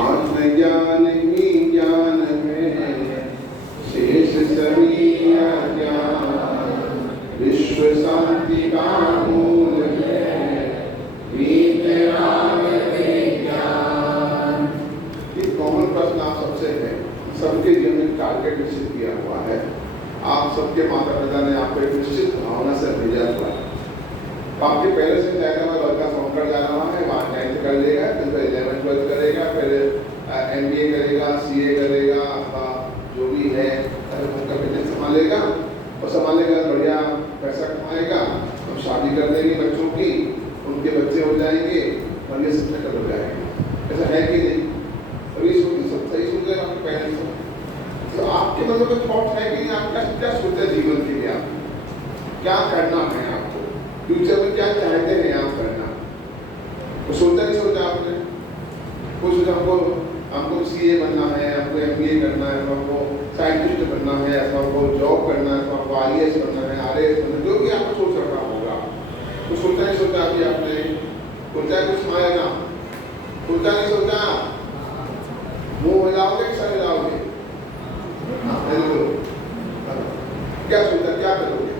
आत्मज्ञान ही ज्ञान में शेष सभी अज्ञान, विश्व शांति का मूल है विज्ञान विज्ञान। ये कॉमन प्रश्न आप सबसे है, सबके जीवन में टारगेट निश्चित किया हुआ है। आप सबके माता पिता ने आपको एक निश्चित भावना से भेजा हुआ है। आपके पहले से जाएगा, मैं लड़का सोनकर जा रहा है, वहाँ 9th कर लेगा, फिर 11th 12th करेगा, फिर MBA करेगा, CA करेगा, जो भी है उनका बिजनेस संभालेगा और संभालेगा, बढ़िया पैसा कमाएगा, हम शादी कर देंगे बच्चों की, उनके बच्चे हो जाएंगे, बढ़िया सब सेटल हो जाएंगे। ऐसा है कि नहीं? सभी सब सही सोच रहे हैं आपके पेरेंट्स। तो आपके मन में थॉट है कि आप क्या सोचते हैं जीवन के लिए, आप क्या करना है, आपको फ्यूचर में क्या चाहते हैं आप करना? तो सोचा नहीं सोचा आपने? कुछ सोचा हमको CA बनना है, हमको MBA करना है, हमको साइंटिस्ट बनना है, हमको जॉब करना है, हमको IAS बनना है, RAS बनना है, जो भी आपको सोच रखा होगा। तो सोचा नहीं सोचा कि आपने सोचा कुछ आएगा? सोचा नहीं सोचा? मुंह हिलाओगे कि सर हिलाओगे? बिल्कुल। क्या सोचा, क्या करोगे?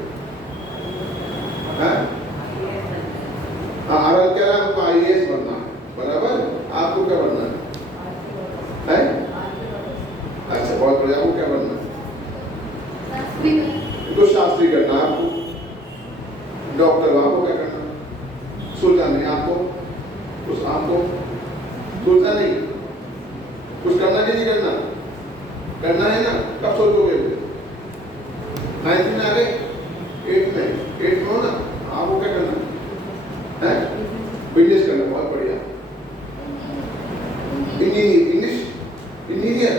अगर क्या आपको IAS बनना है, बराबर, आपको क्या बनना है? अच्छा, बहुत बढ़िया। आपको क्या बनना है? तो शास्त्री करना है आपको, डॉक्टर। आपको क्या करना? सोचा नहीं आपको? कुछ आपको सोचा नहीं? कुछ करना कि नहीं करना? करना है ना? कब सोचोगे? 9th में आ गए, 8th में हो ना? आपको क्या करना है? बिजनेस करना। बहुत बढ़िया। Engineer,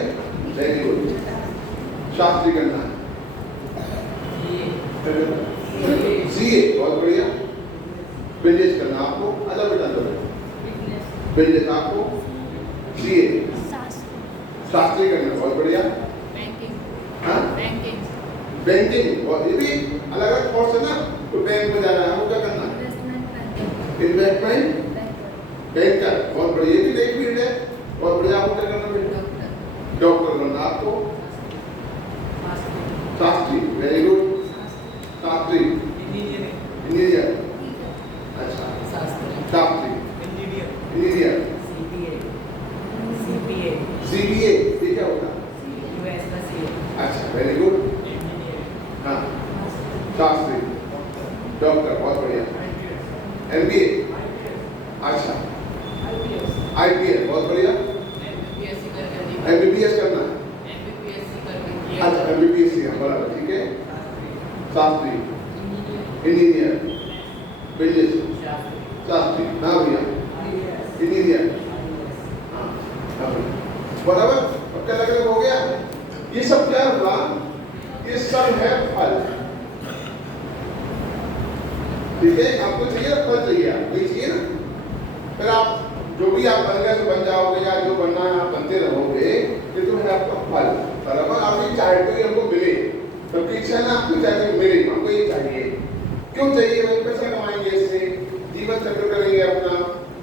very good. शास्त्री करना है, CA, बहुत बढ़िया। बिजनेस करना आपको, अच्छा बेटा बिजनेस आपको, CA, शास्त्री करना, बहुत बढ़िया। बैंकिंग, और ये भी अलग अलग कोर्स है ना। तो बैंक में जाना है, आपको क्या करना है? इन्वेस्टमेंट बैंकर, बहुत बढ़िया। ये भी एक फील्ड है, बहुत बढ़िया। आपको क्या करना बेटा? डॉक्टर बनना। आपको Shastri, very good. Shastri, engineer, अच्छा, शास्त्री, इंजीनियर, CPA, ये क्या होता है? अच्छा, वेरी गुड। हाँ, शास्त्री, डॉक्टर, बहुत बढ़िया। MBA, अच्छा, IPS, बहुत बढ़िया। MBBS करना है, अच्छा, MBBS, बराबर, ठीक है। शास्त्री, इंजीनियर, बिजनेस, शास्त्री, हाँ भैया, इंजीनियर, हाँ बराबर। अब क्या लग हो गया? ये सब क्या हुआ? ये सब है फल, ठीक है। आपको चाहिए फल, चाहिए आपको चाहिए ना? फिर आप जो भी आप बन गए तो बन जाओगे, या जो बनना है आप बनते रहोगे। ये तो है आपका फल, बराबर। आप ये चाहते हो हमको मिले, तो इच्छा है ना आपको चाहते मिले, हमको ये चाहिए। क्यों चाहिए? वही पैसा कमाएंगे, इससे जीवन चक्र करेंगे अपना।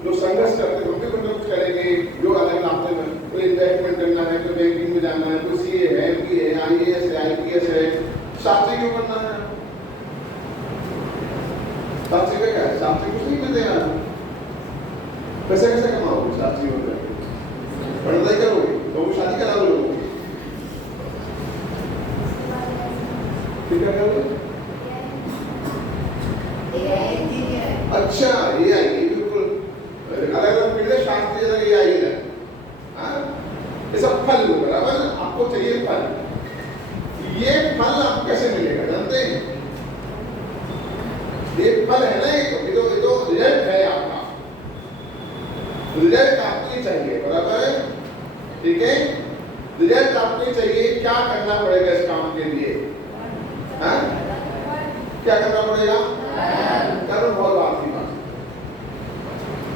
जो संघर्ष करते हैं उनके कुछ करेंगे, जो अलग रास्ते में कोई इन्वेस्टमेंट करना है, कोई बैंकिंग में जाना है, कोई CA है, MBA है, IAS है, IPS है। शास्त्री क्यों करना है? शास्त्री का क्या है? शास्त्री कुछ नहीं मिलते यार। पैसे कैसे कमाओगे शास्त्री होकर? पढ़ाई करोगे तो वो शादी करा लोगे, ठीक है करोगे? अच्छा, ये बिल्कुल अलग अलग फील्ड है। शास्त्री अलग, ये है। ये सब फल हो, बराबर। आपको चाहिए फल। ये फल आपको कैसे मिलेगा जानते हैं? ये फल है ना, ये तो रिजल्ट है आपका। रिजल्ट आपको ही चाहिए, बराबर है, ठीक है। रिजल्ट आपको ही चाहिए। क्या करना पड़ेगा इस काम के लिए? हाँ, क्या करना पड़ेगा? कर्म। बहुत बात की बात।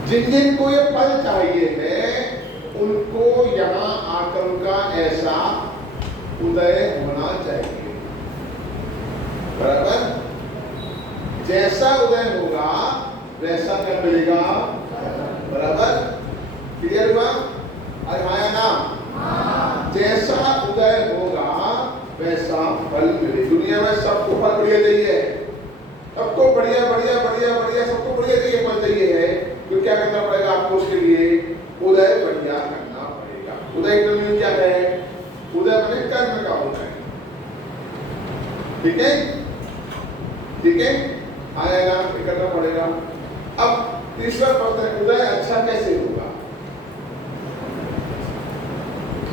जिन को ये फल चाहिए है, उनको यहाँ आकर का ऐसा उदय होना चाहिए, बराबर। जैसा उदय होगा वैसा क्या मिलेगा, बराबर। क्लियर हुआ? वैसा फल मिले। दुनिया में सबको फल बढ़िया चाहिए, सबको बढ़िया बढ़िया बढ़िया बढ़िया सबको बढ़िया चाहिए, फल चाहिए है, तो क्या करना पड़ेगा आपको? उसके लिए उदय बढ़िया करना पड़ेगा। उदय करने क्या है? उदय बने कर्म का होता है। ठीक है, ठीक है, आएगा करना पड़ेगा। अब तीसरा प्रश्न है, उदय अच्छा कैसे होगा?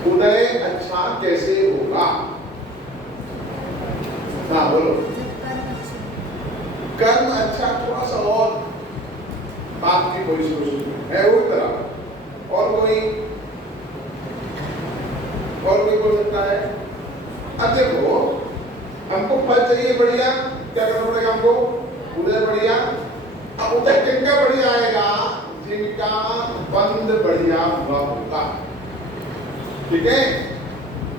उदय अच्छा कैसे होगा? हाँ बोलो। कर्म अच्छा, थोड़ा सा और बात की कोई सोच है वो तरह, और कोई बोल सकता है? अब देखो, हमको फल चाहिए बढ़िया, क्या करना पड़ेगा हमको? उदय बढ़िया। अब उदय किनका बढ़िया आएगा? जिनका बंध बढ़िया हुआ होगा। ठीक है,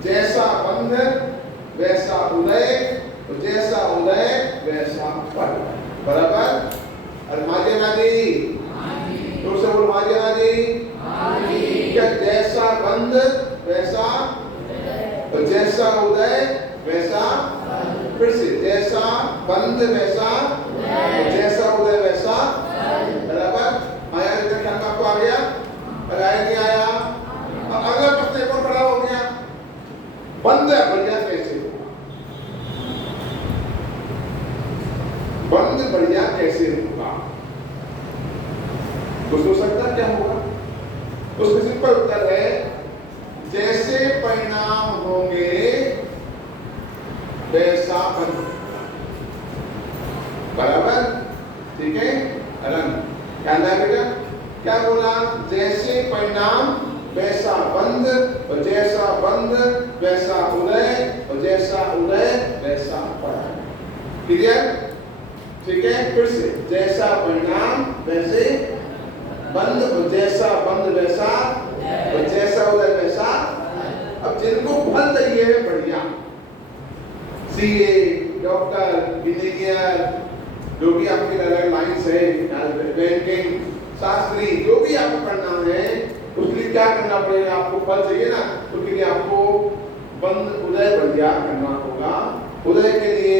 जैसा बंध वैसा उदय, तो जैसा उदय वैसा फल। बराबर? और माजिया जी तो से बोल, माजिया जी क्या? जैसा बंध वैसा, तो जैसा उदय वैसा, फिर से जैसा बंध वैसा, तो जैसा उदय वैसा। बराबर? आया इधर ख्याल आपको आ गया? और आया नहीं आया? अगला प्रश्न एक और खड़ा हो गया, बंध बढ़िया कैसे होगा? बंध बढ़िया कैसे होगा? कुछ हो सकता क्या होगा? उसका सिंपल उत्तर है, जैसे परिणाम होंगे वैसा बंध। बराबर? ठीक है, ध्यान है बेटा, क्या बोला? जैसे परिणाम वैसा बंध, और जैसा बंध वैसा उदय, और जैसा उदय वैसा फल। क्लियर? ठीक है, फिर से जैसा परिणाम वैसे बंध, और जैसा बंध वैसा, और जैसा उदय वैसा। अब जिनको फल चाहिए है बढ़िया, सीए, डॉक्टर, इंजीनियर, जो भी आपकी अलग लाइन्स है, बैंकिंग, शास्त्री, जो भी आपको पढ़ना है, उसके लिए क्या करना पड़ेगा? आपको फल चाहिए ना, उसके लिए आपको बंध उदय बढ़िया करना होगा। उदय के लिए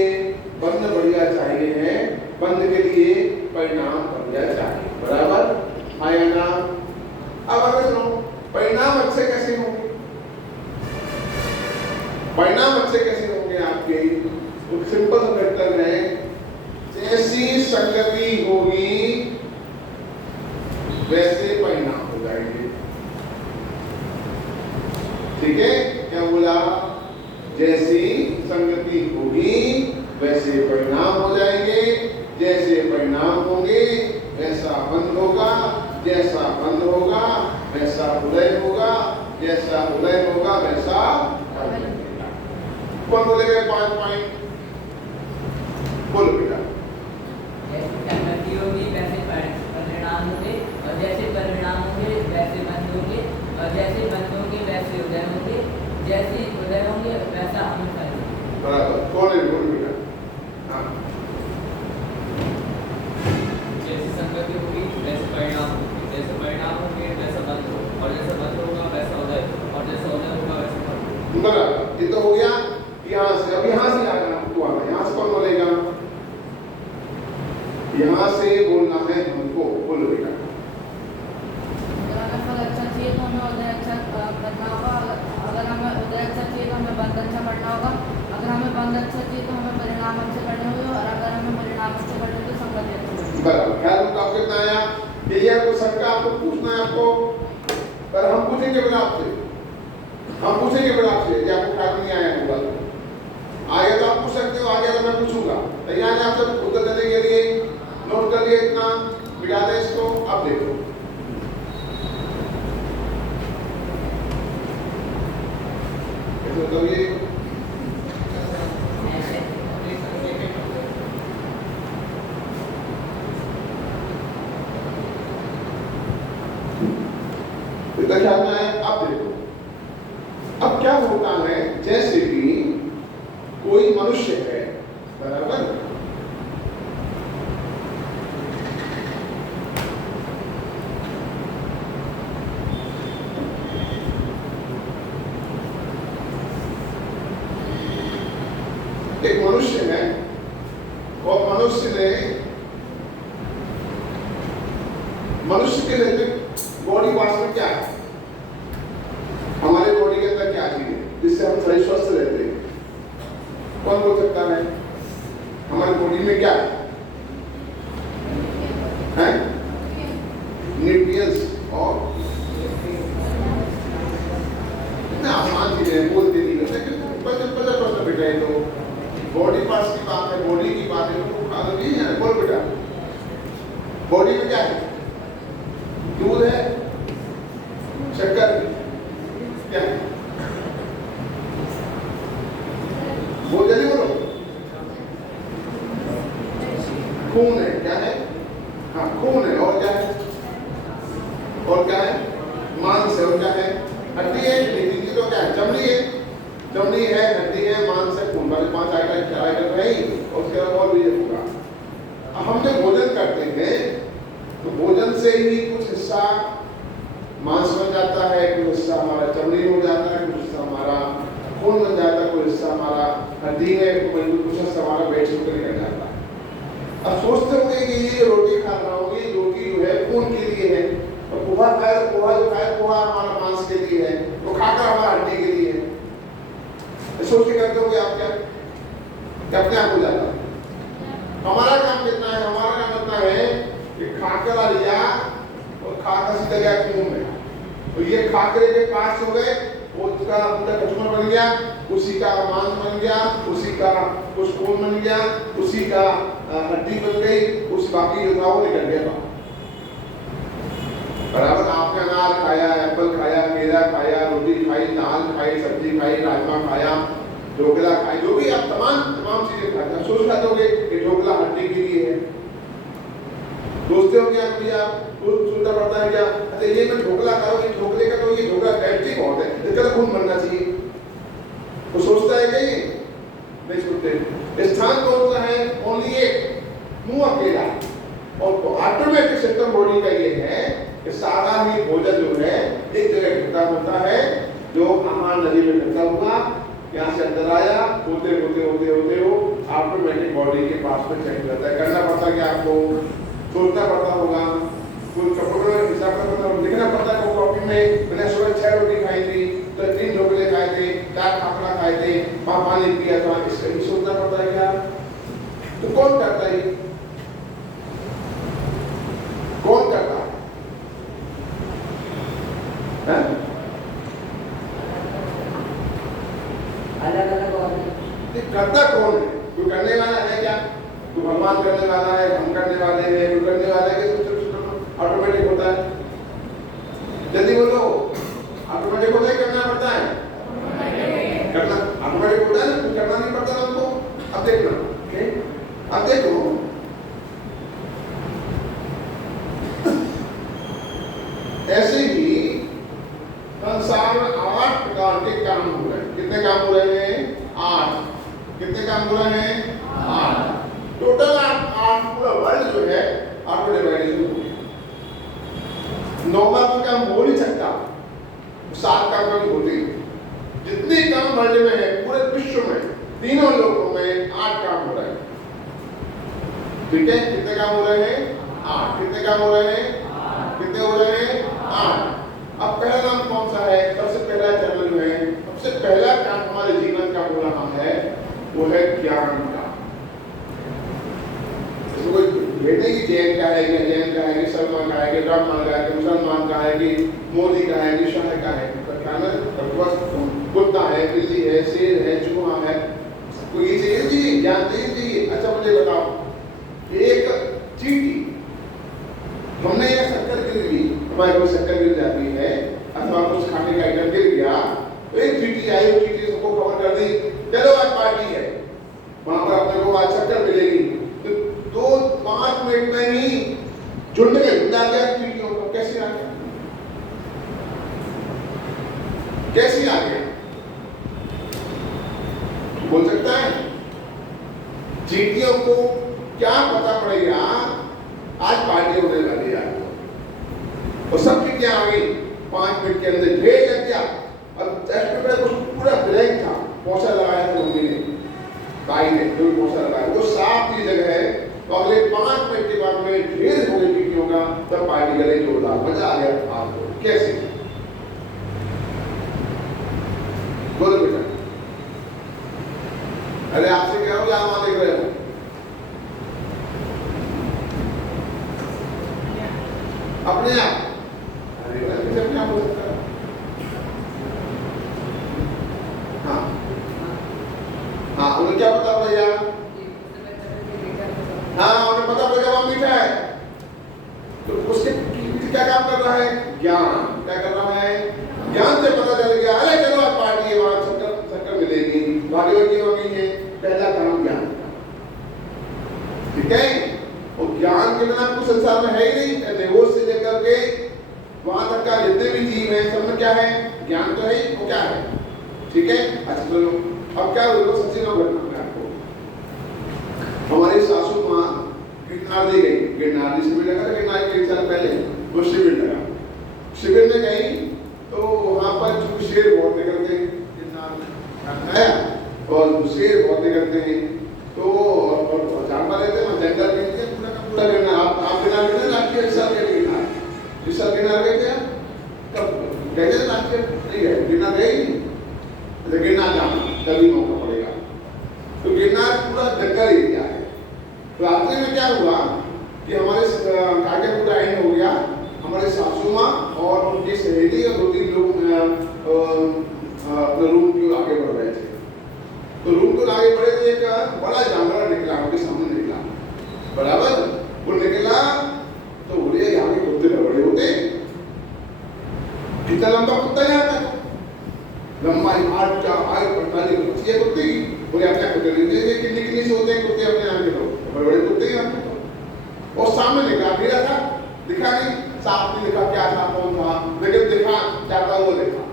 बंध बढ़िया चाहिए है, बंध के लिए परिणाम बढ़िया चाहिए। बराबर? आया ना? अब अगर सुनो, परिणाम अच्छे कैसे होंगे? परिणाम अच्छे कैसे होंगे आपके? सिंपल सा वेक्टर है, जैसी संगति होगी वैसे परिणाम हो जाएंगे। ठीक है, क्या बोला? जैसी संगति होगी वैसे परिणाम हो जाएंगे, जैसे परिणाम होंगे वैसा बंध होगा, जैसा बंध होगा वैसा उदय होगा, जैसा उदय होगा वैसा फल मिलेगा। कौन बोलेगा 5 पॉइंट? बोलो बेटा। जैसे संगति होगी वैसे परिणाम होंगे, और जैसे परिणाम होंगे वैसे बंध होंगे, और जैसे बंध होंगे वैसे उदय होंगे, जैसे उदय होंगे वैसा हमें फल मिलेगा। बराबर? कौन है? बोल बेटा। हाँ, जैसे संगति होगी वैसे परिणाम होंगे, जैसे परिणाम होंगे वैसा बंध होगा, और जैसा बंध होगा वैसा उदय, और जैसा उदय होगा वैसा फल। बराबर? ये तो हो गया यहाँ से। अब यहाँ से आना हमको, आना यहाँ से कौन बोलेगा? यहाँ से बोलना है हमको। बोलो बेटा। अगर फल अच्छा चाहिए तो हमें उदय अच्छा करना होगा, अगर हमें उदय अच्छा चाहिए तो हमें बंध अच्छा करना होगा, अगर हमें बंध अच्छा चाहिए तो हमें परिणाम अच्छे करने होंगे, और अगर हमें परिणाम अच्छे करने होंगे तो संगति अच्छी करनी। बराबर? ख्याल होगा आपको कितना आया? यही आपको सबका आपको पूछना है आपको, पर हम पूछेंगे बिना आपसे, हम पूछेंगे बिना आपसे कि आपको ख्याल नहीं आया होगा। आगे तो आप पूछ सकते हो, आगे तो मैं पूछूंगा। तैयार है आपसे उत्तर देने के लिए? नोट कर लिए इतना, मिटा दे इसको। अब देखो, तो ये इतना ख्याल में है? अब देखो, अब क्या होता है, जैसे कि कोई मनुष्य है, बराबर? एक मनुष्य है और मनुष्य के रिलेटेड बॉडी पार्ट्स में क्या है, हमारे बॉडी के अंदर क्या चीज है जिससे हम सही स्वस्थ रहते हैं? कौन बोल सकता है? हमारी बॉडी में क्या है? न्यूट्रिएंट्स और आसान चीजें बोलते नहीं लेकिन प्रश्न बेटा है तो बॉडी पार्ट्स की बात है, बॉडी की बात है तो खा नहीं है। बोल बेटा, बॉडी में क्या है? दूध है, शक्कर क्या है? बोल जल्दी बोलो। खून है, क्या है? हाँ खून है, और क्या है? और क्या है? मांस है, और क्या है? हड्डी है। लेकिन तो क्या है? चमड़ी है, चमड़ी है, हड्डी है, मांस है, खून। वाले 5 आइटम 4 आइटम है ही, और उसके अलावा और भी होगा। अब हम जब भोजन करते हैं तो भोजन से ही कुछ हिस्सा मांस बन जाता है, कुछ हिस्सा हमारा चमड़ी हो जाता है, कुछ हिस्सा हमारा खून बन जाता है, कुछ हिस्सा हमारा हड्डी में, कुछ हिस्सा हमारा पेट से निकल जाता है। अब सोचते होंगे कि ये रोटी खा रहा हूँ, ये रोटी जो है खून के लिए है, और पोहा खाए तो पोहा जो खाए पोहा हमारा मांस के लिए है, तो खाकर हमारा हड्डी के लिए है। सोच के करते होंगे आप क्या अपने आप हो जाता है? हमारा काम कितना है? हमारा काम इतना है कि खाकर लिया और खाकर सीधा गया खून में, तो ये खाकरे के पार्ट्स हो गए, उसका कचूमर बन गया, उसी का मांस बन गया, उसी का कुछ खून बन गया, उसी का हड्डी बन गई, उस बाकी जो था वो निकल गया। बराबर आपने अनार खाया, एप्पल खाया, केला खाया, रोटी खाई, दाल खाई, सब्जी खाई, राजमा खाया, ढोकला खाई, जो भी आप तमाम चीजें खाते हैं। सोच खाते होंगे कि ढोकला हड्डी के लिए है, सोचते हो क्या भैया? सुनता पड़ता है क्या? अच्छा ये मैं ढोकला खाऊं, ये ढोकले का तो ये ढोकला कैल्शियम बहुत है, इसका खून बनना चाहिए, तो सोचता है क्या? ये नहीं सोचते। स्थान कौन सा है? ओनली एक, मुंह अकेला। और ऑटोमेटिक सिस्टम बॉडी का ये है कि सारा ही भोजन जो है एक जगह इकट्ठा होता है, जो आहार नली में इकट्ठा हुआ, यहाँ से अंदर आया, होते हो ऑटोमेटिक बॉडी के पास में चेंज होता है। करना पड़ता है कि आपको सोचना पड़ता होगा, कुछ कपड़ों में हिसाब करना लिखना पड़ता है। कॉपी में मैंने सुबह 6 रोटी खाई थी, तो 3 ढोकले खाए थे, 4 खाखरा खाए थे, पानी पिया था, इसका ही सोचना पड़ता है क्या? तो कौन करता है? कौन करता है? अलग-अलग और करता कौन है? कोई करने वाला है क्या? तो भगवान करने वाला है, हम करने वाले हैं, कोई करने वाला है कि ऑटोमेटिक होता है? जल्दी बोलो, ऑटोमेटिक होता है, करना पड़ता है? करना ऑटोमेटिक होता है, कुछ करना नहीं पड़ता हमको। अब देखना, अब देखो ऐसे ही संसार में 8 प्रकार के काम हो रहे हैं। कितने काम हो रहे हैं? 8। कितने काम हो रहे हैं? 8। टोटल 8 पूरा वर्ल्ड जो है आपको डिवाइडेशन हो गया। नॉर्मल तो काम हो नहीं सकता, 7 काम कभी होते हैं। जितने काम वर्ल्ड में है पूरे विश्व में, तीनों लोगों में 8 काम हो रहे हैं। ठीक है, कितने काम हो रहे हैं? 8। कितने काम हो रहे हैं? कितने हो रहे हैं? 8। अब पहला नाम कौन सा है? सबसे पहला चरण जो है, सबसे पहला काम हमारे जीवन का हो रहा है, वो है ज्ञान का। इसमें कोई भेद नहीं कि जैन का है, कि जैन का है, कि सलमान का है, कि ब्राह्मण का है, कि मुसलमान का है, कि मोदी का है, कि शाह का है। कुत्ता है, बिल्ली है, शेर है, चूहा है, कोई ये चाहिए जी, ज्ञान चाहिए। अच्छा मुझे बताओ, एक चींटी, हमने यह शक्कर गिर गई, हमारे को शक्कर गिर जाती है, अथवा कुछ खाने का आइटम गिर गया, तो एक चींटी आई, चींटी सबको खबर कर दी, चलो आज पार्टी है, वहां पर अपने को आज शक्कर मिलेगी। तो 2-5 मिनट में ही झुंड के झुंड आ गया चींटियों को। कैसे आ गया? कैसे आ गया? बोल सकता है? चींटियों को क्या पता पड़ेगा आज पार्टी होने वाली है, और सब चीटियां आ गई 5 मिनट के अंदर, ढेर लग गया। अब टेस्ट पेपर कुछ पूरा ब्लैंक था, पोछा लगाया था मम्मी ने, भाई ने, के बिना कुछ संसार में है ही नहीं। देवों से लेकर के वहां तक का जितने भी जीव हैं सब में क्या है, ज्ञान तो है ही, वो क्या है, ठीक है। अच्छा चलो अब क्या हुआ, सच्ची ना घटना में आपको, हमारी सासू माँ गिरनार दी गई, गिरनार जी शिविर लगा, गिरनार के 1 साल पहले वो शिविर लगा, शिविर में गई तो वहां पर शेर बहुत निकलते हैं, गिरनार आया और शेर बहुत निकलते हैं, तो जानवर रहते हैं जंगल में पूरा का पूरा गिरनार, आप गिरनार गए राष्ट्रीय 1 साल के गिरनार, इस साल गिरनार गए थे कब गए थे, राष्ट्रीय नहीं गए, गिरनार गए ही नहीं, गिरनार जाना कभी मौका पड़ेगा। तो गिरनार पूरा जंगल एरिया है। तो रात्रि में क्या हुआ कि हमारे कार्य पूरा एंड हो गया, हमारे सासू माँ और उनकी सहेली और 2-3 लोग अपने रूम की ओर आगे बढ़ रहे थे। तो रूम को आगे बढ़े तो एक बड़ा जानवर निकला, उनके सामने निकला, बराबर वो निकला तो बोले यहाँ के कुत्ते बड़े होते, कितना लंबा कुत्ता है यहाँ का, लंबाई 8-45 फुट की कुत्ते की, बोले अपने कुत्ते कितनी से होते हैं कुत्ते अपने यहाँ के, लोग बड़े बड़े कुत्ते हैं यहाँ के। और सामने निकला, अंधेरा था, दिखा नहीं, साफ नहीं दिखा क्या था कौन था, लेकिन दिखा क्या था वो देखा,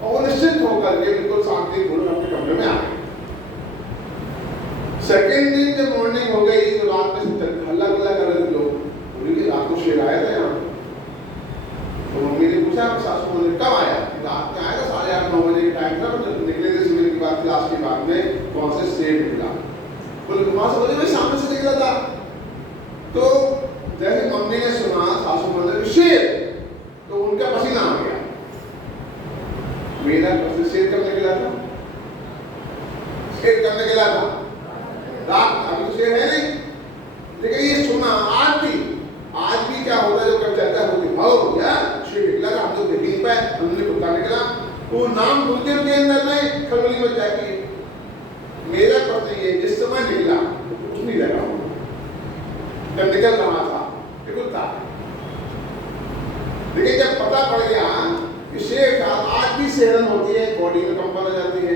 और वो निश्चित होकर के बिल्कुल शांति पूर्ण अपने कमरे में आ गए। सेकेंड दिन जब मॉर्निंग हो गई तो रात में हल्ला गुल्ला कर रहे थे लोग, बोली कि रात को शेर आया था यहाँ। तो मम्मी ने पूछा सासू माँ ने कब आया, रात में आया था 8:30-9 बजे के टाइम था, जब निकले थे सुबह की बात, क्लास के बाद में वहां से शेर निकला, बोले वहां से, बोले भाई सामने से निकला था। तो जैसे मम्मी ने सुना सासू माँ ने शेर, तो उनका पसीना आ गया, मेरा शेर कब निकला था, शेर कब निकला था रात, अभी तो शेर है नहीं, लेकिन ये सुना आज भी क्या होता है, जो कब चलता है वो भाव यार शेर निकला था, हम लोग देख नहीं पाए, हमने कुत्ता निकला, वो नाम बोलते उनके अंदर में खलबली मच जाती है। मेरा प्रश्न ये, जिस समय निकला कुछ नहीं लगा, जब निकल रहा था ये कुत्ता, लेकिन जब पता पड़ गया कि शेर का आज भी सेहरन होती है, बॉडी में कंपन हो जाती है,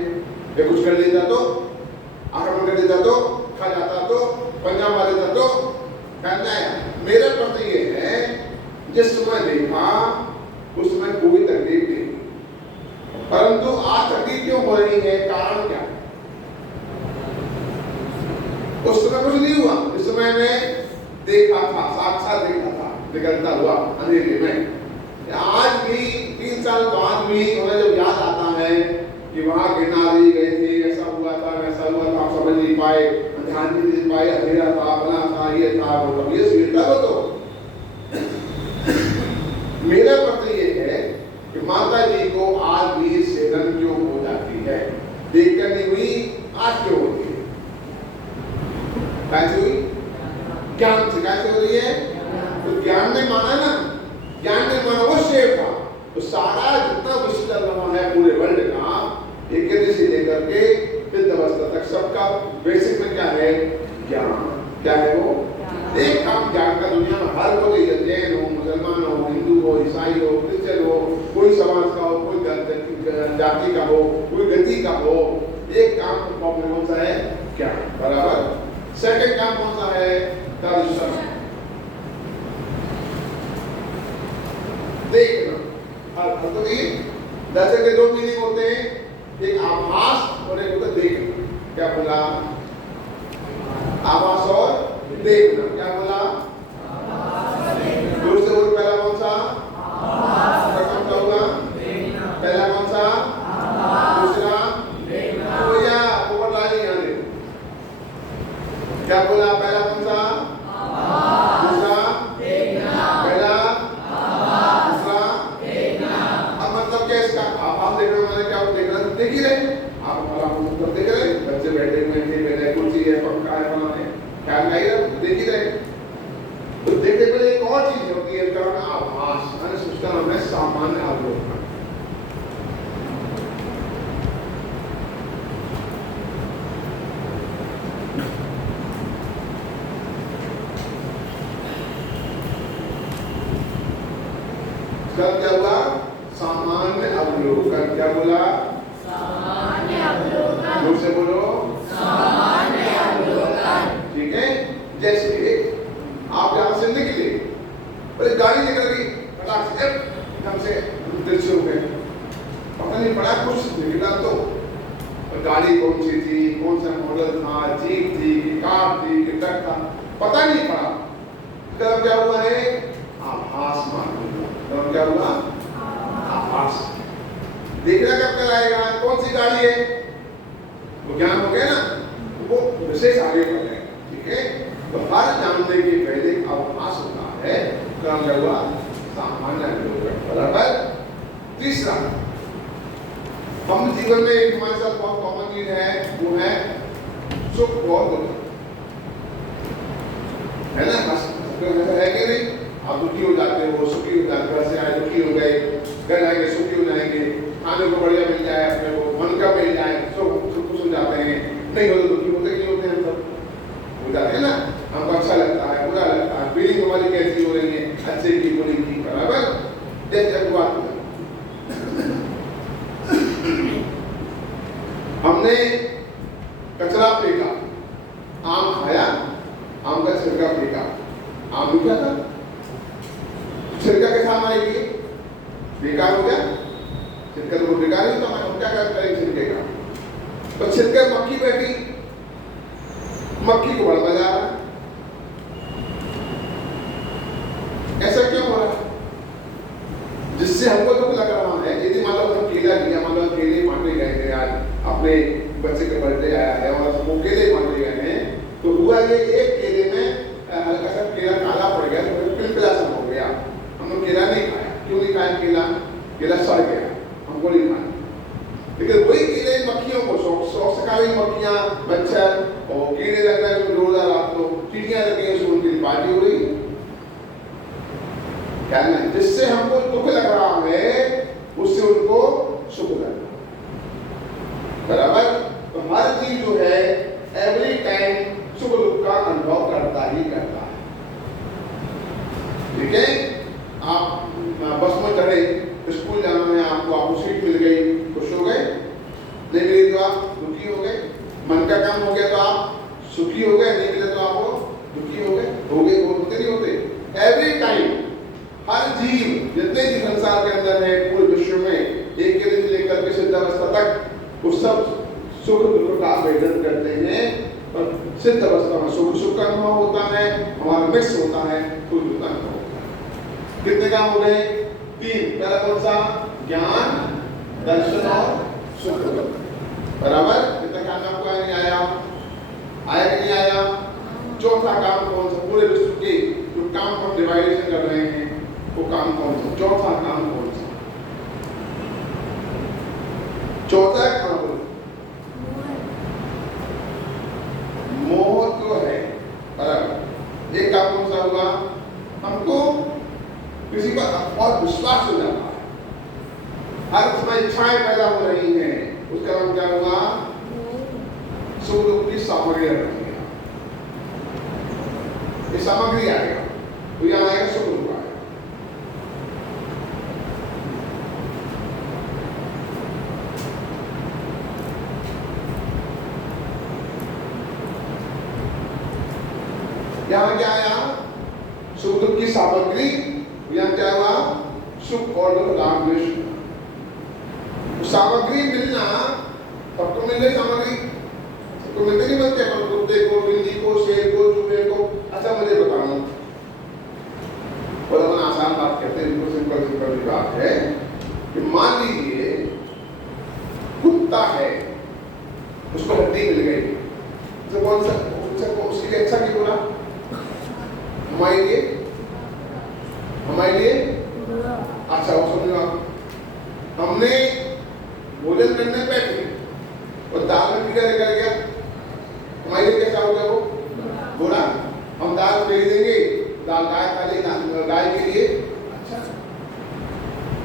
ये कुछ कर लेता तो आक्रमण कर देता तो, खा जाता तो, पंजा मार देता तो, कहना है। मेरा प्रश्न ये है, जिस समय देखा उस समय कोई तकलीफ नहीं, परंतु आज तकलीफ क्यों हो रही है, कारण क्या? उस समय कुछ नहीं हुआ, इस समय में देखा था, साक्षात देखा था निकलता हुआ अंधेरे में। आज भी 3 साल बाद भी उन्हें जब याद आता है कि वहां गिरनार गए थे, ऐसा हुआ था वैसा हुआ था, आप समझ नहीं पाए, ध्यान नहीं दे पाए, अंधेरा था, बना था, ये था वो था, ये सीधा हो। तो मेरा प्रश्न ये है कि माता जी को आज भी सेहरन क्यों हो जाती है, देखकर नहीं हुई, आज क्यों होती है, कैसे हुई, ज्ञान से कैसे हो रही है, तो ज्ञान ने माना ना, ज्ञान ने माना वो शेर था, तो सारा जितना विश्व चल रहा है पूरे वर्ल्ड का, एक से लेकर के वृद्ध अवस्था तक सबका बेसिक में क्या है, ज्ञान। क्या है वो, एक काम ज्ञान का दुनिया में हर कोई, जैन हो, मुसलमान हो, हिंदू हो, ईसाई हो, क्रिश्चियन हो, कोई समाज का हो, कोई जाति का हो, कोई गति का हो, एक काम कौन सा है, ज्ञान, बराबर। सेकंड काम कौन सा है, दर्शन, देखना। तो दर्शन के 2 मीनिंग होते हैं, एक आभास और एक होता है देखना। क्या बोला, आभास और देखना, क्या बोला, दूर से बोल, पहला कौन सा, कौन सा होगा, पहला कौन सा, दूसरा, तो या ऊपर लाइए यहाँ देखो, क्या बोला, पहला कौन सा, दूसरा, पहला, दूसरा, अब मतलब क्या इसका आभास देखना मैंने क्या देखना, देख ही रहे आप, हमारा मतलब देख रहे, बच्चे बैठे हुए हैं, कुर्सी है, पंखा है, बनाने क्या नहीं, देख ही रहे। तो देखने के लिए एक और चीज होती है, कारण आभास, मैंने सोचता हूं मैं सामान्य अवलोकन। कल क्या हुआ, सामान्य अवलोकन, क्या बोला, सामान्य अवलोकन, जोर से बोलो, सामान्य अवलोकन, ठीक है। जैसे आप यहाँ से पता नहीं पड़ा कुछ निकला तो गाड़ी कौन सी थी, कौन सा मॉडल था, जीप थी कि कार थी कि ट्रक था, पता नहीं पड़ा। तब क्या हुआ है, आभास मालूम हुआ। तब क्या हुआ, आभास। देखना कब तक आएगा, कौन सी गाड़ी है, वो ज्ञान हो गया ना, वो विशेष आगे बढ़ेगा। ठीक है, तो हर जानने के पहले आभास होता है। तो क्या हुआ, सामान्य अवलोकन। बराबर। तीसरा, हम जीवन में एक हमारे साथ बहुत कॉमन चीज है, वो है सुख और दुख, है ना? है कि नहीं? आप दुखी हो जाते हो, सुखी हो जाते हो, घर से आए दुखी हो गए, घर आएंगे सुखी हो जाएंगे, खाने को बढ़िया मिल जाए, अपने को मन का मिल जाए, सब खुश हो जाते हैं। नहीं हो तो दुखी होते नहीं होते हैं, सब हो जाते हैं ना। हमको अच्छा लगता है, बुरा लगता है, फीलिंग हमारी कैसी हो रही है, अच्छे की बुरी की। बराबर। जैसे बात हमने कचरा फेंका, आम खाया, आम का छिलका फेंका, आम भी क्या था, छिलका के साथ आएगी, बेकार हो गया। छिलका तो बेकार ही होता है, हम क्या करें छिलके का? तो छिलके मक्खी बैठी, मक्खी को बढ़ता जा रहा है। ऐसा क्यों हो रहा है? जिससे हमको दुख लग रहा है। यदि मान लो हम केला लिया, मान लो केले बांटे गए थे, आज अपने बच्चे के बर्थडे आया है और वो केले बांटे गए हैं, तो हुआ ये एक केले में हल्का सा केला काला पड़ गया, तो पिलपिला सा हो गया। हम लोग केला नहीं खाया। क्यों नहीं खाया केला? केला सड़ गया, हमको नहीं खाया। लेकिन वही कीड़े मक्खियों को शौक से खा रही मक्खियां, मच्छर और कीड़े लग रहे हैं, रोजा रात को चिड़ियां लगी हैं, उनकी पार्टी हो रही है। क्या नहीं, जिससे हमको दुख लग रहा है उससे उनको सुख लग रहा है। बराबर। तो हर चीज जो है एवरी टाइम सुख दुख का अनुभव करता ही करता है। ठीक है, आप बस में चढ़े, स्कूल जाना है आपको, आपको सीट मिल गई, खुश हो गए? नहीं मिली तो आप दुखी हो गए। मन का काम हो गया तो आप सुखी हो गए, नहीं मिले तो आप दुखी हो गए। होते नहीं होते? एवरी टाइम हर जीव जितने भी संसार के अंदर है, पूरे विश्व में, एक के दिन लेकर के सिद्धावस्था तक, वो सब सुख दुख का आवेदन करते हैं। और सिद्ध अवस्था में सुख का अनुभव होता है, हमारा मिक्स होता है, दुख का अनुभव होता है। कितने काम हो गए? 3। पहला कौन सा? ज्ञान, दर्शन और सुख। बराबर। कितना काम आपको आया नहीं आया? आया कि नहीं आया? चौथा काम कौन सा? पूरे विश्व के जो काम हम डिवाइडेशन कर रहे हैं, वो काम कौन सा? चौथा काम कौन सा? चौथा काम मोह तो है। बराबर। एक काम कौन सा हुआ? हमको किसी पर और विश्वास हो जाता है, हर समय इच्छाएं पैदा हो रही हैं, उसका नाम क्या हुआ? सुख दुख की सामग्री रखी है। ये सामग्री आएगा तो यहाँ आएगा सुख दुख आएगा। यहाँ क्या आया? सुख दुख की सामग्री। यहाँ क्या हुआ? सुख और दुख राग द्वेष। सामग्री मिलना, सबको मिल रही सामग्री, सबको मिलते नहीं बनते, पर कुत्ते को, बिल्ली को, शेर को, चूहे को। अच्छा मुझे बताना, और अपन आसान बात करते हैं, इनको सिंपल बात है कि मान लीजिए कुत्ता है, उसको हड्डी मिल गई, तो कौन सा उसके लिए अच्छा क्यों बोला? हमारे लिए अच्छा। वो समझो आप, हमने भोजन करने बैठे और दाल में कीड़ा निकल गया, हमारे लिए कैसा होगा? वो बुरा। हम दाल फेंक देंगे, दाल गाय खा लेगी, गाय के लिए अच्छा।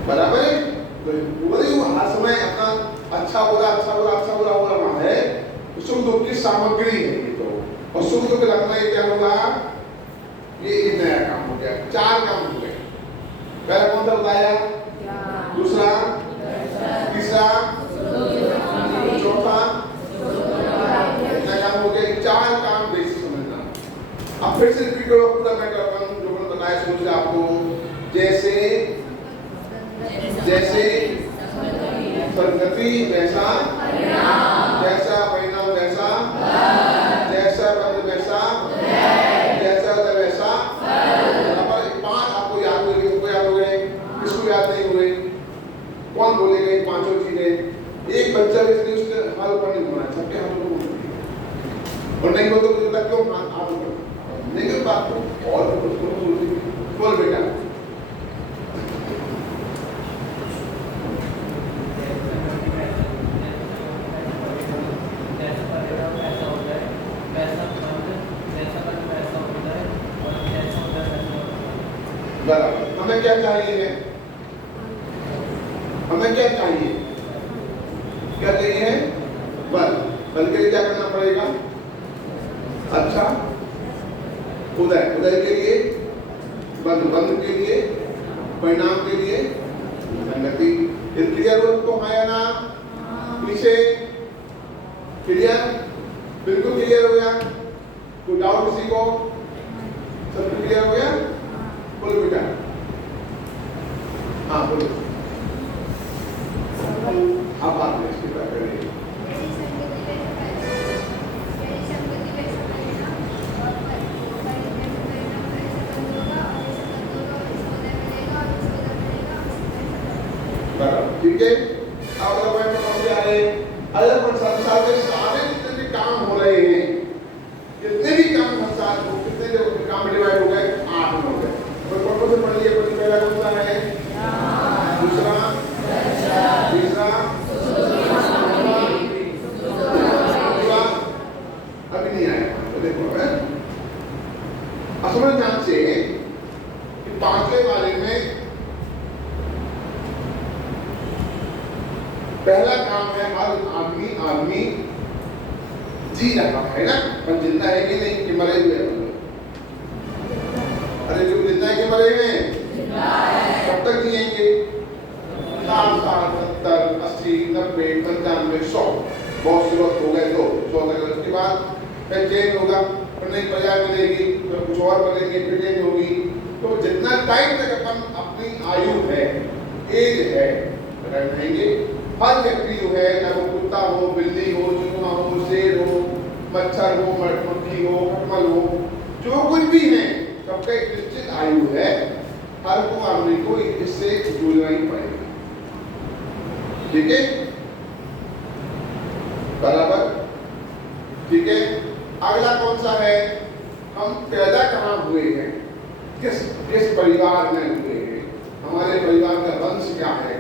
बराबर है। तो पूरे हर समय अपना अच्छा बुरा हो रहा है। सुख दुख की सामग्री है ये तो। और सुख दुख लगना ये क्या होगा? ये नया काम हो गया। 4 काम हो गए। पहला कौन सा बताया? दूसरा, तीसरा, चौथा, इतना काम हो गया। 4 काम बेसिक समझना। अब फिर से रिपीट करो पूरा मैटर अपन जो मैंने बताया सोच आपको। जैसे संगति वैसा परिणाम, जैसा परिणाम वैसा जैसा बंध वैसा जैसा उदय वैसा अब एक पांच आपको याद हो गए, याद हो गए, किसको याद नहीं हुए? कौन बोलेगा ये पांचों चीजें? एक बच्चा भी इसलिए उसके हाथ ऊपर नहीं होना, सबके हाथ ऊपर होना चाहिए। और नहीं बोल तो मुझे क्यों हाथ ऊपर नहीं कर बात को और बोल बेटा। बराबर। हमें क्या चाहिए है? हमें क्या चाहिए? क्या चाहिए? बल। बल के लिए क्या करना पड़ेगा? अच्छा उदय, उदय के लिए बंध, बंध के लिए परिणाम के लिए संगति। क्लियर हो तो हाँ या ना? पीछे क्लियर? बिल्कुल क्लियर हो गया? कोई डाउट किसी को? सब क्लियर हो गया? बोलो बेटा। हाँ बोलो। आप बात में इसकी बात करिए। ठीक है, अब अगला पॉइंट कौन से आ रहे हैं? अगला पॉइंट संसार के सारे जितने भी काम हो रहे हैं, जितने भी काम संसार को कितने काम डिवाइड हो गए? 8 हो गए। और कौन से पढ़ लिए? पहला कौन सा है? दूसरा, तीसरा, अभी नहीं आया। तो देखो असल में ध्यान से कि पांचवें बारे में पहला काम है हर आदमी जी रहा है ना, पर जिंदा है कि नहीं कि मरे हुए हैं? अरे जो जिंदा है कि मरे हुए हैं? कब तक जिएंगे? 60, 70, 80, 90, 95, 100। बहुत से वक्त हो गए तो 100 तक। उसके बाद फिर चेंज होगा, फिर नई प्रजा मिलेगी, फिर कुछ और बनेंगे, फिर चेंज होगी। तो जितना टाइम तक अपन अपनी आयु है, एज है, रहेंगे। हर व्यक्ति जो है, चाहे वो कुत्ता हो, बिल्ली हो, चूहा हो, शेर हो, मच्छर हो, मक्खी हो, खटमल हो, जो कुछ भी है, सबका एक निश्चित आयु है। हर को आदमी को इससे जुड़ना ही पड़ेगा। ठीक है, बराबर? ठीक है। अगला कौन सा है? हम पैदा कहाँ हुए हैं, किस परिवार में हुए हैं, हमारे परिवार का वंश क्या है,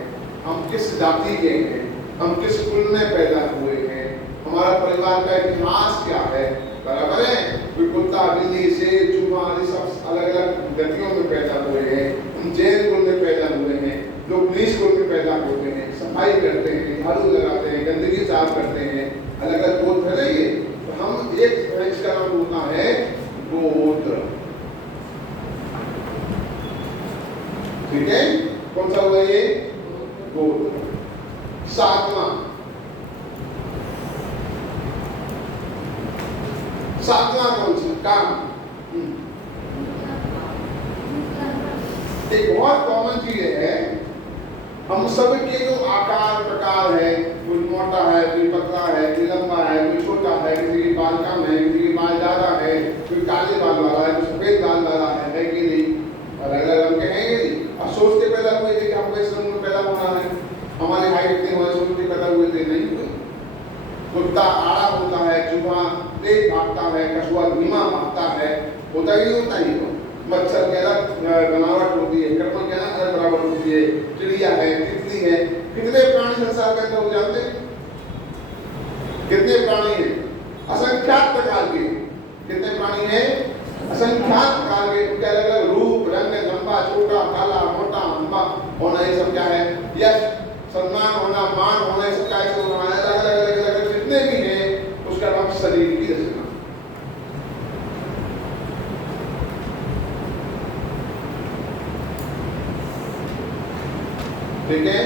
हम किस जाति के हैं, हम किस कुल में पैदा हुए हैं, हमारा परिवार का इतिहास क्या है। बराबर है? कोई कुत्ता, बिल्ली, शेर, चूहा आदि सब अलग अलग जातियों में पैदा हुए हैं। हम जैन कुल में पैदा हुए हैं, लोग नीच कुल में पैदा होते हैं, सफाई करते हैं, झाड़ू लगाते हैं, गंदगी साफ करते हैं, अलग अलग गोत्र है ना ये। तो हम एक इसका नाम होता है गोत्र। ठीक है, कौन सा हुआ ये? गोत्र। सातवां कौन सा? काम। एक बहुत कॉमन चीज है, हम सब के जो आकार प्रकार है, कोई मोटा है, कोई पतला है, कोई लंबा है, कोई छोटा है, किसी के बाल कम है, किसी के बाल ज्यादा है, कोई काले बाल वाला है, कोई सफेद बाल वाला है कि नहीं? अलग अलग रंग के हैं कि नहीं? और सोचते पैदा हुए थे कि हमको इस रंग में पैदा होना है, हमारे हाइट इतने हुए, सोचते पैदा हुए थे? नहीं हुए। कुत्ता आड़ा होता है, चूहा तेज भागता है, कछुआ धीमा भागता है, होता ही होता ही हो। मच्छर के अलग बनावट होती है, कटमल के अलग बनावट होती है, चिड़िया है, तितली है। कितने प्राणी संसार के अंदर हो जानते हैं? कितने प्राणी हैं? असंख्यात प्रकार के। कितने प्राणी हैं? असंख्यात प्रकार के। उनके अलग अलग रूप, रंग, लंबा, छोटा, काला, मोटा, लंबा होना, ये सब क्या है? यश, सम्मान होना, मान होना, ये सब क्या है? अलग अलग जितने भी हैं, उसका नाम शरीर की रचना। ठीक है,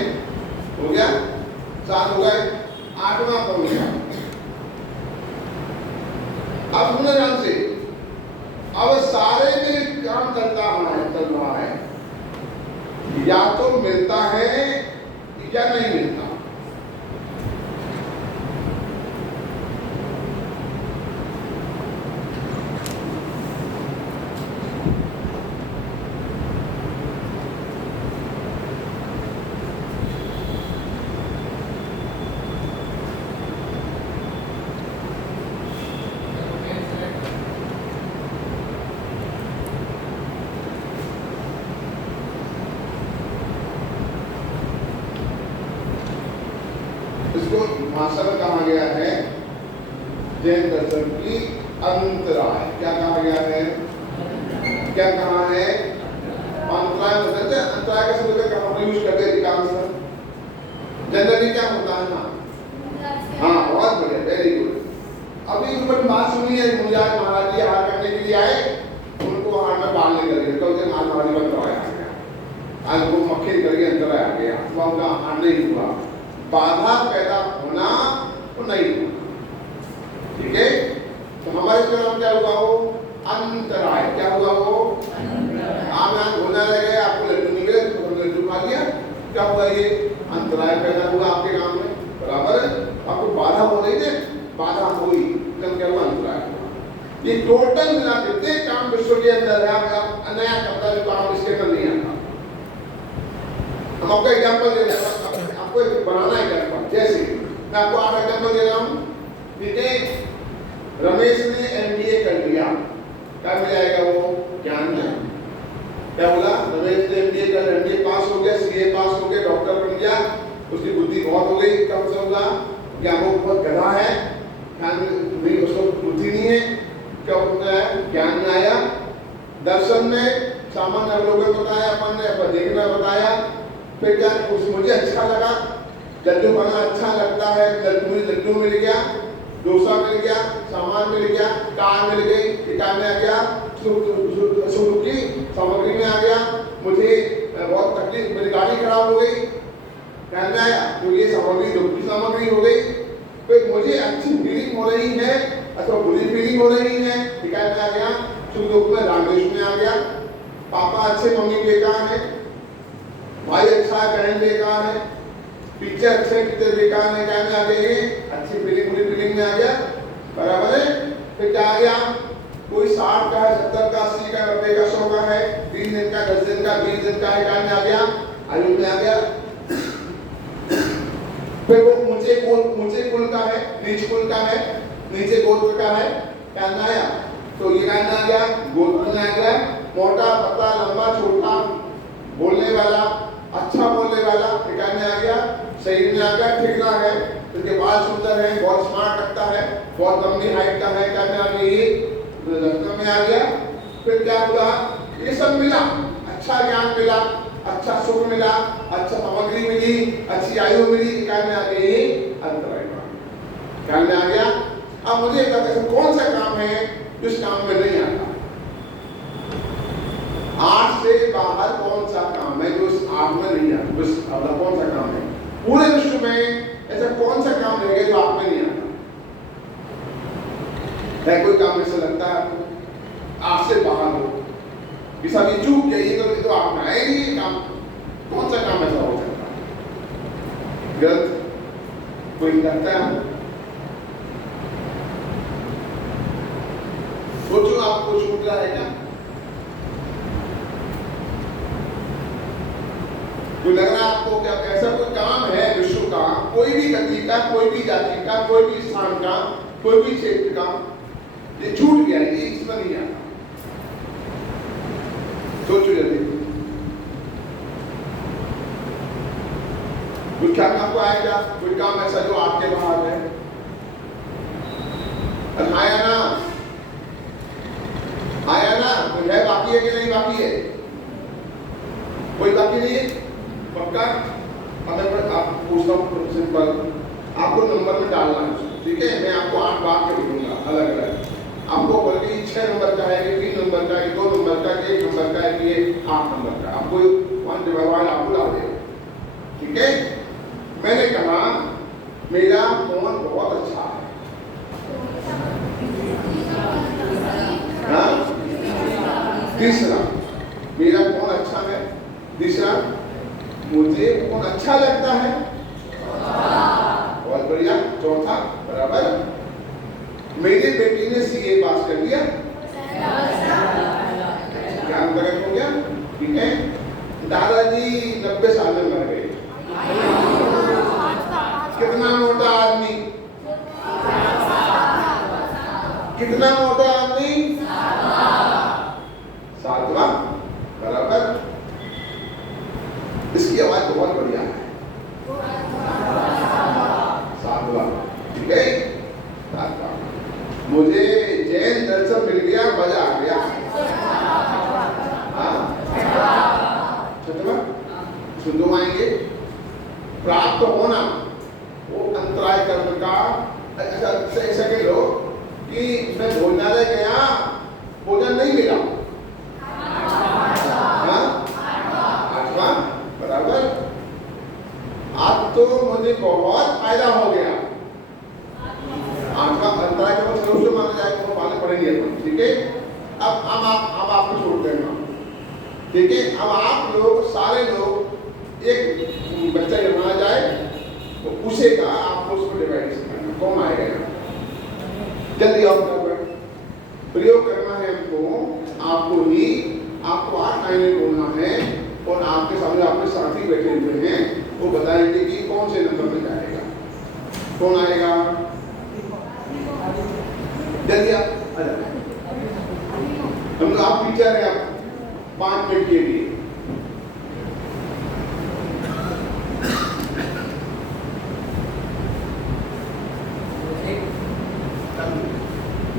हो गया? 7 हो गए। 8वां हो गया। अब सुनो ध्यान से, अब सारे में काम चल रहा है, या तो मिलता है या नहीं मिलता। इसको भाषा में कहा गया है जैन दर्शन की अंतराय। क्या कहा गया है? क्या कहा है? अंतराय मतलब अंतराय का शब्द का हम यूज करते हैं अधिकांश जनरली क्या होता है ना। हाँ, बहुत बढ़िया, वेरी गुड। अभी ऊपर बात सुनी है, मुनिराज महाराज जी हार करने के लिए आए, उनको हार में बाल निकल गए, तो उसे माल महाराज अंतराय आ गया। आज वो मक्खी निकल गई, अंतराय आ गया, तो उनका हार नहीं हुआ। बाधा पैदा होना तो नहीं हुआ, ठीक है। तो हमारे इसका नाम क्या हुआ? वो अंतराय। क्या हुआ? वो आप यहाँ घूमने लगे, आपको लड्डू निकले, तो लड्डू खा लिया, क्या हुआ? ये अंतराय पैदा हुआ आपके काम में, बराबर है। आपको बाधा हो रही है, बाधा हुई, तो क्या हुआ? अंतराय हुआ। ये टोटल मिला के काम विश्व के अंदर है, आप नया करता जो काम इसके अंदर नहीं आता। हम आपका एग्जाम्पल दे रहे हैं, आपको एक बनाना एग्जाम्पल। जैसे मैं आपको आप एग्जाम्पल दे रहा हूँ, ठीक है। रमेश ने एमबीए कर लिया, क्या मिल जाएगा? वो ज्ञान में। क्या बोला? रमेश ने एमबीए कर, एमबीए पास हो गया, सीए पास हो गया, डॉक्टर बन गया, उसकी बुद्धि बहुत हो गई। कब से होगा? क्या वो बहुत गधा है, ज्ञान नहीं, उसको बुद्धि नहीं है, क्या होता है? ज्ञान में आया। दर्शन में सामान्य अवलोकन बताया अपन ने, अपन देखना बताया। फिर क्या? मुझे अच्छा लगा, लड्डू खाना अच्छा लगता है, लड्डू मिल गया, डोसा मिल गया, सामान मिल गया, कार मिल गई, कार में आ गया, सुख की सामग्री में आ गया। मुझे बहुत तकलीफ, मेरी गाड़ी खराब हो गई, ध्यान में आया, तो ये सामग्री दुख की सामग्री हो गई। फिर मुझे अच्छी फीलिंग हो रही है अथवा बुरी फीलिंग हो रही है, ध्यान में आ गया, सुख दुख में रागद्वेष में आ गया। पापा अच्छे, मम्मी बेकार है, भाई अच्छा है, बहन बेकार है, टीचर अच्छे, टीचर बेकार है, क्या में आ गए? अच्छी फीलिंग बुरी फीलिंग में आ गया, बराबर है। फिर क्या आ गया? कोई 60 का है, 70 का, 80 का, 90 का, 100 का है, 3 दिन का, 10 दिन का, 20 दिन का है, क्या में आ गया? आयु में आ गया। फिर वो ऊंचे कुल का है, नीच कुल का है, नीचे गोत्र का है, क्या में आया? तो ये क्या में आ गया? गोत्र में आ गया। मोटा पतला लंबा छोटा, बोलने वाला, अच्छा बोलने वाला, क्या में आ गया? शरीर में आ गया, ठीक रहा है, उसके बाल सुंदर है, बहुत स्मार्ट लगता है, बहुत लंबी हाइट का है, क्या में आ गई? रत्न में आ गया। फिर क्या हुआ? ये सब मिला, अच्छा ज्ञान मिला, अच्छा सुख मिला, अच्छा सामग्री मिली, अच्छी आयु मिली, क्या में आ गई? अंतराय क्या में आ गया? अब मुझे बताइए कौन सा काम है जिस काम में नहीं आता? 8 से बाहर कौन सा काम है जो इस 8 में नहीं आता? बस अगला कौन सा काम है पूरे विश्व में? ऐसा कौन सा काम रहेगा जो आप में नहीं आता है? कोई काम ऐसा लगता है आपको 8 से बाहर हो, किसी भी चूक गई तो आप में आएगी? ये काम कौन सा काम ऐसा हो सकता है? गलत कोई करता है? सोचो, आपको छूट रहा है क्या? तो लग रहा है आपको क्या ऐसा कोई काम है विश्व का, कोई भी गति का, कोई भी जाति का, कोई भी स्थान का, कोई भी क्षेत्र का, ये छूट गया, ये इसमें नहीं आता? सोचो जल्दी, कुछ काम आपको आएगा? कोई काम ऐसा जो आपके बाहर है? आया ना? आया ना? कोई है बाकी है कि नहीं बाकी है? कोई बाकी नहीं है? पक्का? अगर आप पूछता हूँ सिंपल, आपको नंबर में डालना है, ठीक है? मैं आपको 8 बार के दूंगा अलग अलग। आपको बल्कि 6 नंबर का है कि 3 नंबर का, 2 नंबर का, 1 नंबर का है कि 8 नंबर का, आपको 1 डिवाइड आपको डाल देगा, ठीक है? मैंने कहा मेरा फोन बहुत अच्छा है, हाँ? तीसरा, मेरा फोन अच्छा है। तीसरा, मुझे फोन अच्छा लगता है, बहुत बढ़िया। चौथा, बराबर, मेरी बेटी ने सीए पास कर लिया, क्या अंतर हो गया? ठीक है। दादाजी 90 साल में मर गए, कितना मोटा आदमी, कितना मोटा आदमी? 7वां, बराबर। इसकी आवाज बहुत बढ़िया है, प्राप्त होना वो अंतराय कर्म का। अच्छा ऐसा कह लो कि मैं भोजनालय गया, भोजन नहीं मिला, आत्मा बराबर। आज तो मुझे बहुत फायदा हो गया, आत्मा अंतराय कर्म सर्वोच्च माना जाएगा, वो मानने पड़ेंगे अपन, ठीक है। अब आपको छोड़ देना, ठीक है। अब आप लोग सारे लोग एक बच्चा जन्माया जाए तो उसे का आपको उसको डिवाइड करना, कौन आएगा यहाँ जल्दी आप प्रयोग करना है हमको, आपको 8 लाइनें बोलना है और आपके सामने आपके साथी बैठे हुए हैं, वो बताएंगे कि कौन से नंबर में जाएगा, कौन आएगा। जल्दी आप आ जाए, हम लोग आप टीचर हैं, आप 5 मिनट के लिए।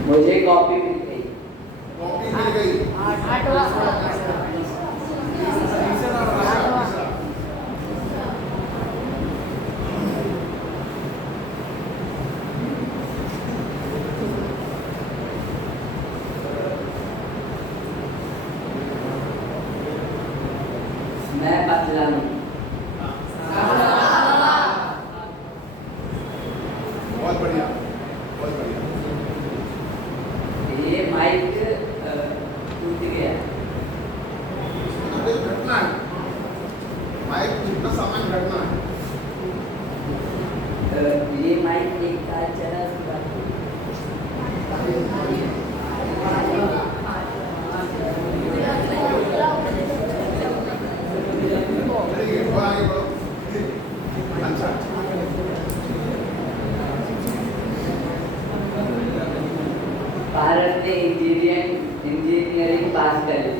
मुझे कॉपी मिल गई। कॉपी मिल गई। मैं पतला हूँ। बहुत बढ़िया, बहुत बढ़िया। ये माइक टूट गया। घटना है, माइक जितना सामान घटना है। ये माइक एक साल चला उसके आगे बढ़ो। अच्छा भारत ने इंजीनियरिंग पास कर ली।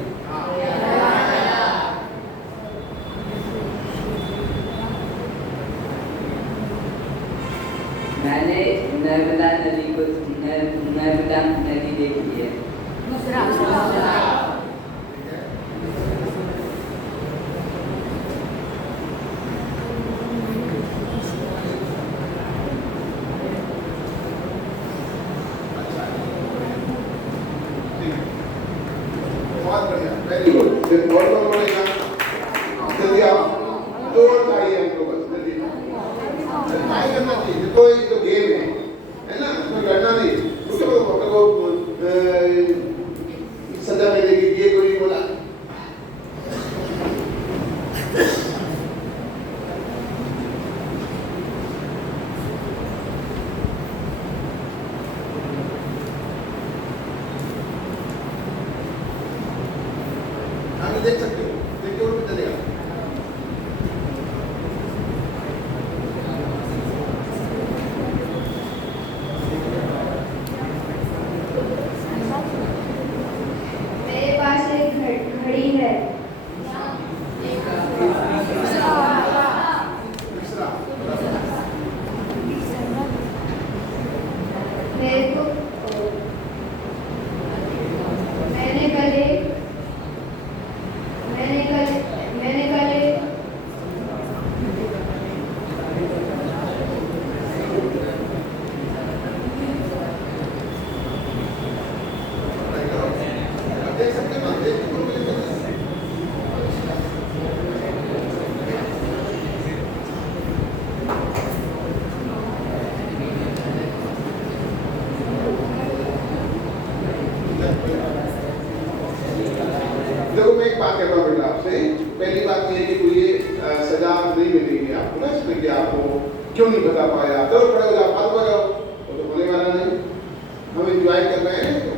मैंने नर्मदा नदी देखी है। बहुत बढ़िया, वेरी गुड। फिर और कौन बोलेगा? जल्दी आप दो और चाहिए हमको, बस जल्दी ट्राई करना चाहिए। तो ये तो गेम है ना, तो लड़ना नहीं। उसको सजा मिलेगी, ये कोई नहीं बोला। आगे देख सकते हो, देखिए और भी चलेगा। मेरे पास एक घड़ी है। तीसरा मेरे को मैंने कल एक देख सकते हो ना, देखिए और भी चलेगा। देखो मैं एक बात कह रहा हूँ बेटा आपसे। पहली बात ये है कि कोई सजा नहीं मिलेगी आपको ना, इसमें कि आपको क्यों नहीं बता पाया, चलो खड़े हो जाओ, हाथ बढ़ाओ, वो तो होने वाला नहीं। हम एंजॉय कर रहे हैं, तो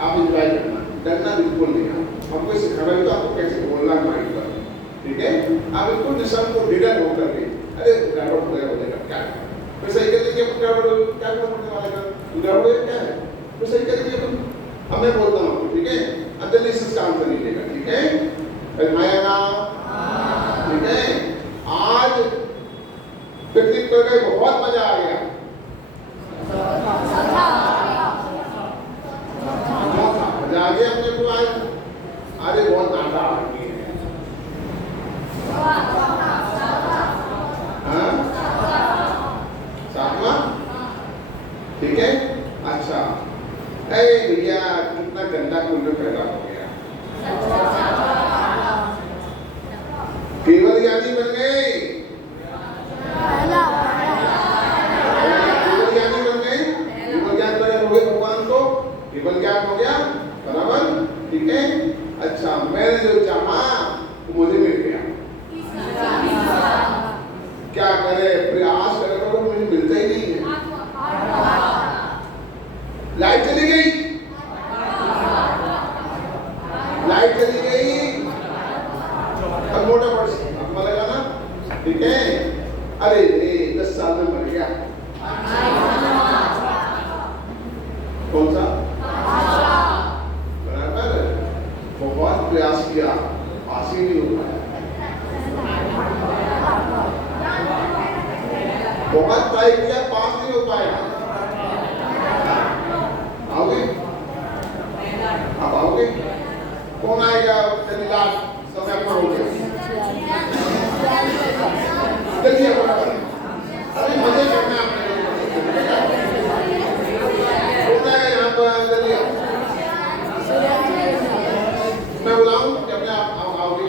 आप एंजॉय करना, डरना बिल्कुल नहीं। हमको सिखाना भी तो आपको कैसे बोलना है माइंड पर, ठीक है। आप बिल्कुल जिसम को डिडर होकर के, अरे गड़बड़ हो जाएगा क्या है, फिर सही कर लीजिए, क्या पड़ने वाले का गड़बड़ क्या है, फिर सही कर लीजिए अपन। अब मैं बोलता हूँ आपको, ठीक है। अब जल्दी से इसका आंसर लीजिएगा, ठीक है। आएगा, ठीक है। आज पिकनिक कर गए, बहुत मजा आ गया। मजा आ गया अपने को आज। अरे बहुत नाटा आ गई है। हाँ? अरे भैया कितना गंदा कूलर पैदा हो गया, केवल ज्ञानी बन गए, केवल ज्ञानी बन गए, केवल ज्ञान प्रकट हो गए भगवान को, केवल ज्ञान हो गया बराबर, ठीक है। अच्छा मैंने जो चाहा वो मुझे मिल गया, क्या करे प्रयास करे तो मुझे मिलता ही नहीं है। लाइट चली गई, लाइट चली गई, अब मोटा पड़ लगाना, ठीक है। अरे रे 10 साल में मर गया, कौन सा बराबर, बहुत प्रयास किया, पास ही नहीं हो पाया, बहुत ट्राई किया, पास नहीं हो पाया। आओगे, आप आओगे, कौन आएगा? लास्ट समय अपना हो गया, चलिए बराबर, अरे मजे करना आपने, कौन आएगा यहाँ पर? चलिए मैं बुलाऊं कि अपने आप आओगे?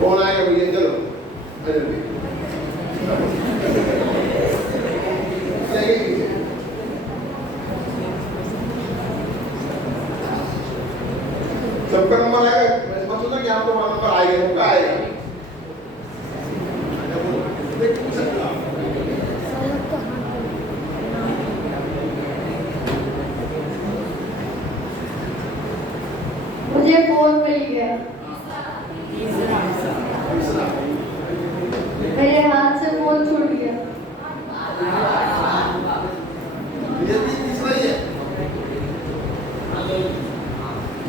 कौन आएगा भैया? चलो सबका नंबर आएगा, मैं समझ सोचा कि आपको नंबर आएगा, होगा आएगा। मुझे फोन मिल गया, मेरे हाथ से फोन छूट गया,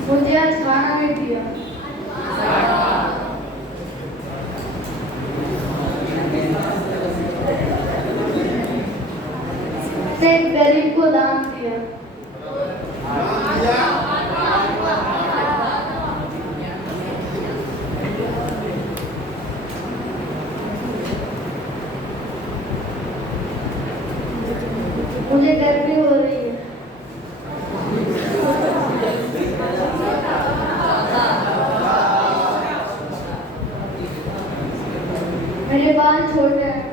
मुझे आज खाना नहीं दिया, मैंने एक गरीब को दान दिया, मुझे गर्मी हो रही है, मेरे बाल छोटे हैं,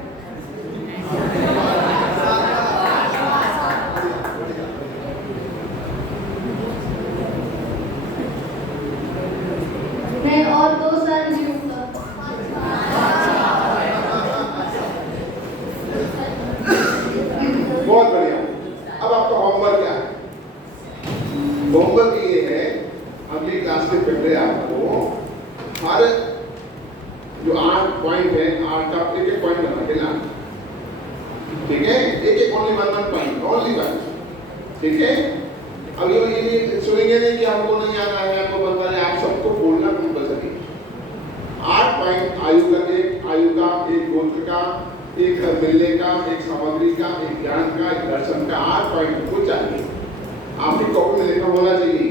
मैं और 2 साल जीऊंगा, बहुत बढ़िया। अब आपका होमवर्क क्या है? होमवर्क ये है, अगली क्लास के पहले आपको हर जो 8 पॉइंट है, 8 का एक पॉइंट बना के लाना, ठीक है। एक ओनली 1 पॉइंट, ओनली 1, ठीक है। अब ये सुनेंगे नहीं कि हमको नहीं आना है, आपको पता है, आप सबको बोलना कंपल्सरी। 8 पॉइंट, आयु का, एक गोत्र का, एक मिलने का, एक सामग्री का, एक ज्ञान का, एक दर्शन का, 8 पॉइंट को चाहिए। आपकी कॉपी में लिखा होना चाहिए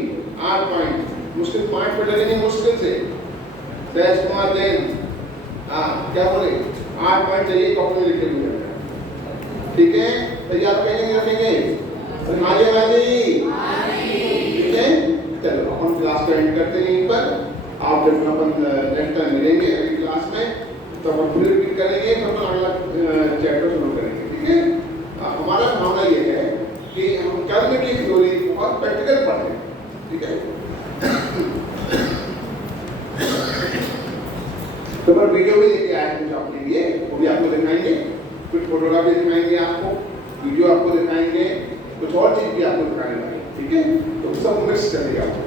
8 पॉइंट। मुश्किल 5 पे लगेंगे, मुश्किल से सहज कुमार जैन, क्या बोले, 8 पॉइंट चाहिए, कॉपी में लिखे हुए, ठीक है। तैयार करेंगे, रखेंगे, ठीक है। चलो अपन क्लास को एंड करते हैं यहीं पर। आप जब अपन नेक्स्ट टाइम मिलेंगे अगली क्लास में, तो अपन पूरी रिपीट करेंगे, तो अपन अगला चैप्टर शुरू करेंगे, ठीक है। हमारा भावना ये है कि हम कर्म की थ्योरी बहुत प्रैक्टिकल पढ़ते हैं, ठीक है। तो पर वीडियो भी लेके आए हैं आपके लिए, वो भी आपको दिखाएंगे, कुछ फोटोग्राफी दिखाएंगे आपको, वीडियो आपको दिखाएंगे, कुछ और चीज भी आपको दिखाने वाले, ठीक है। तो सब मिक्स करेंगे आपको।